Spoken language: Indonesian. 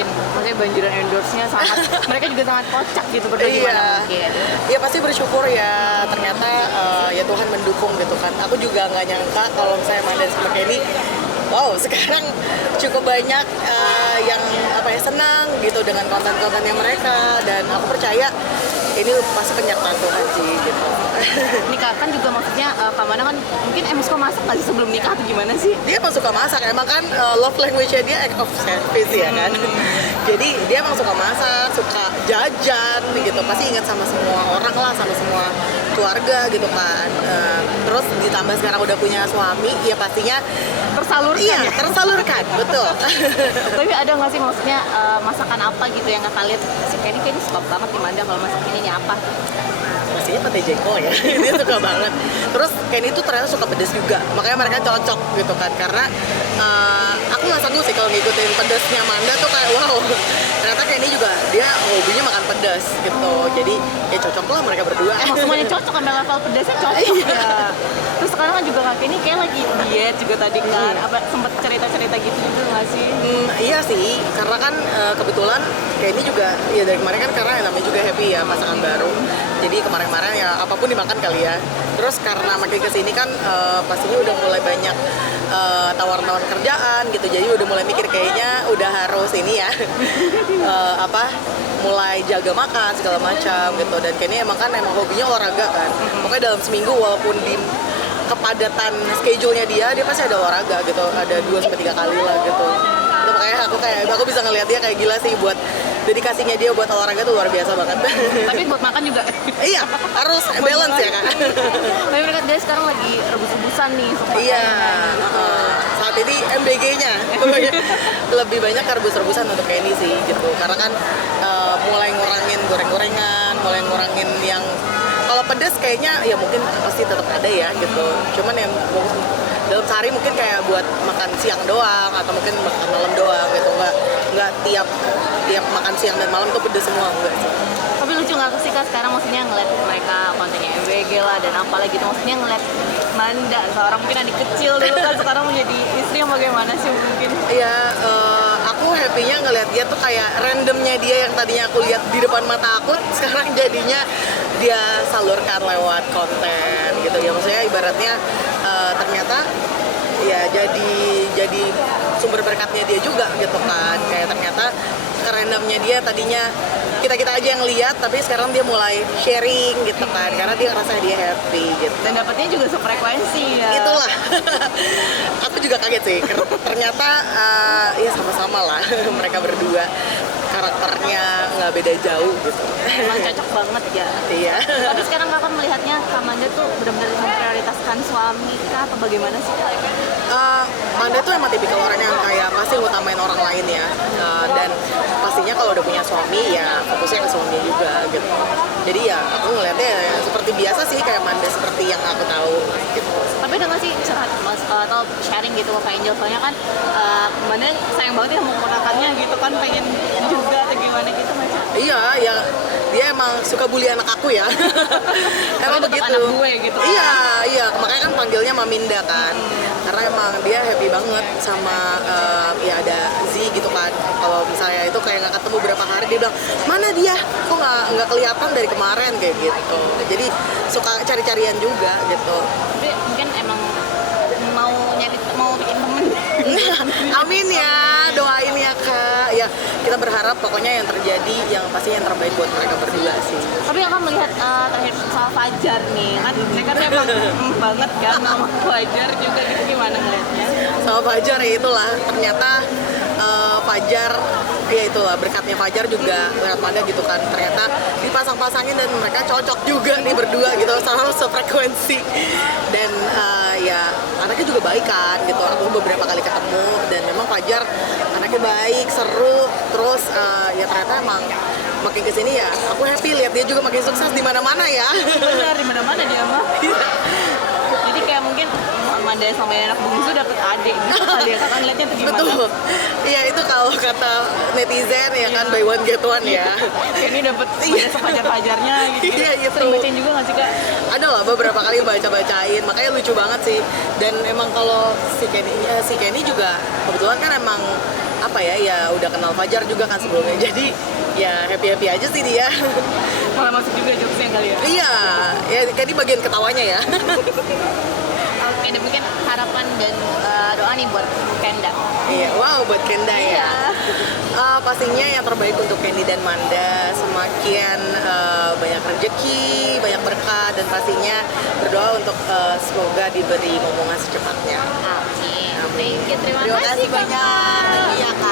makin maksudnya banjiran endorse-nya sangat mereka juga sangat kocak gitu berdua gimana mungkin? Iya pasti bersyukur ya ternyata ya Tuhan mendukung gitu kan. Aku juga nggak nyangka kalau misalnya Manda sama Kenny, wow sekarang cukup banyak yang senang gitu dengan konten-kontennya mereka, dan aku percaya ini pasti penyertaan Tuhan sih gitu. Ini kan juga maksudnya Kak Mana kan mungkin emang suka masak nggak sih sebelum nikah atau gimana sih? Dia emang suka masak, emang kan love language-nya dia act of service ya kan. Jadi dia emang suka masak, suka jajan gitu, pasti ingat sama semua orang lah, sama semua keluarga gitu kan. Terus ditambah sekarang udah punya suami, ya pastinya Tersalurkan iya, ya? tersalurkan, betul. Tapi ada nggak sih maksudnya masakan apa gitu yang Kakak lihat si Kenny kayaknya suka banget nih Manda kalau masak ini apa? Pastinya pate jengkol ya, dia suka banget. Terus Kenny itu ternyata suka pedas juga, makanya mereka cocok gitu kan. Karena aku nggak sanggup sih kalau ngikutin pedasnya Manda tuh kayak wow. Ternyata Kenny juga dia hobinya makan pedas gitu, jadi ya cocok lah mereka berdua. Emang semuanya cocok kan, level pedasnya cocok ya. Terus sekarang kan juga Kak Kenny kayak lagi diet juga tadi kan, apa sempet cerita-cerita gitu juga nggak sih? Iya sih, karena kan kebetulan Kenny juga ya dari kemarin kan karena namanya juga happy ya pasangan baru. Jadi kemarin-kemarin ya apapun dimakan kali ya. Terus karena makin kesini kan pastinya udah mulai banyak tawar-tawar kerjaan gitu. Jadi udah mulai mikir kayaknya udah harus ini ya mulai jaga makan segala macam gitu. Dan Kenny emang hobinya olahraga kan. Pokoknya dalam seminggu walaupun di kepadatan schedule-nya dia pasti ada olahraga gitu. Ada 2-3 kali lah gitu. Itu makanya aku bisa ngeliat dia kayak gila sih, buat dedikasinya dia buat olahraga tuh luar biasa banget. Tapi buat makan juga. Iya, harus balance ya Kak. Tapi mereka dia sekarang lagi rebus-rebusan nih. Iya, saat ini MBG-nya lebih banyak rebus-rebusan untuk Kenny sih gitu. Karena kan mulai ngurangin goreng-gorengan, mulai ngurangin yang kalau pedas kayaknya ya mungkin pasti tetap ada ya gitu. Cuman yang dalam sehari mungkin kayak buat makan siang doang atau mungkin makan malam doang gitu, nggak tiap makan siang dan malam tuh pedas semua, enggak sih. Tapi lucu nggak sih Kak sekarang maksudnya ngeliat mereka kontennya MBG lah dan apalah gitu, maksudnya ngeliat Manda seorang mungkin adik kecil dulu kan sekarang menjadi istri yang bagaimana sih mungkin? Iya, aku happy-nya ngeliat dia tuh kayak randomnya dia yang tadinya aku lihat di depan mata aku, sekarang jadinya dia salurkan lewat konten gitu ya. Maksudnya ibaratnya ternyata ya jadi sumber berkatnya dia juga gitu kan. Kayak ternyata kerandomnya dia tadinya kita aja yang lihat, tapi sekarang dia mulai sharing gitu kan, karena dia ngerasa dia happy gitu. Dan dapatnya juga sefrekuensi ya. Itulah. Aku juga kaget sih. Ternyata ya sama-sama lah mereka berdua. Karakternya nggak beda jauh gitu. Emang cocok banget ya. Iya. Tapi sekarang Kakak melihatnya Kak Manda tuh benar-benar memprioritaskan suami kah atau bagaimana sih? Manda tuh emang tipikal orang yang kayak pasti ngutamain orang lain ya. Dan pastinya kalau udah punya suami ya fokusnya ke suami juga gitu. Jadi ya aku ngeliatnya seperti biasa sih, kayak Manda seperti yang aku tahu gitu. Tapi ada nggak sih curhat atau sharing gitu ke Kak Angel, soalnya kan Manda sayang banget ya menggunakannya gitu kan, pengen juga atau gimana gitu Mas? Iya, ya dia emang suka bully anak aku ya. Emang begitu. Anak gue gitu. Iya, makanya kan panggilnya Maminda kan. Karena emang dia happy banget sama ya ada Z gitu kan. Kalau misalnya itu kayak nggak ketemu berapa hari, dia bilang mana dia, kok nggak kelihatan dari kemarin kayak gitu. Jadi suka cari-carian juga gitu. Tapi mungkin emang mau bikin temen. Amin ya, doain ya Kak. Ya kita berharap pokoknya yang terjadi yang pasti yang terbaik buat mereka berdua sih. Tapi Kakak melihat terakhir soal Fajar nih, kan mereka tuh emang banget kan sama Fajar juga gitu, gimana ngeliatnya? Sama Fajar ya itulah, ternyata Fajar ya itulah berkatnya Fajar juga lewat Manda gitu kan. Ternyata dipasang-pasangin dan mereka cocok juga nih berdua gitu, selalu sefrekuensi. Dan ya anaknya juga baik kan gitu. Aku beberapa kali ketemu dan memang Fajar anaknya baik, seru. Terus ya ternyata emang makin kesini ya aku happy lihat dia juga makin sukses di mana-mana ya. Benar, di mana-mana dia mah. Jadi kayak mungkin Manda sama anak bungsu dapet adik gitu kali ya, Kakak ngeliatnya tuh gimana? Betul. Iya itu kalau kata netizen ya kan buy one get one ya. Ini dapet Manda sepajar-pajarnya gitu. Iya gitu. Sering bacain juga nggak sih Kak? Ada lah beberapa kali baca-bacain, makanya lucu banget sih. Dan emang kalau si Kenny juga kebetulan kan emang apa ya udah kenal Fajar juga kan sebelumnya, jadi ya happy aja sih dia. Malah masuk juga jokesnya kali ya. Iya, ya kan di bagian ketawanya ya. Oke, demikian harapan dan doa nih buat Kenda. Iya, wow buat Kenda ya. Iya. Pastinya yang terbaik untuk Candy dan Manda, semakin banyak rezeki, banyak berkah, dan pastinya berdoa untuk semoga diberi momongan secepatnya. Amin. Thank you, terima Terima kasih kasih banyak. Kakak. Iya, Kak.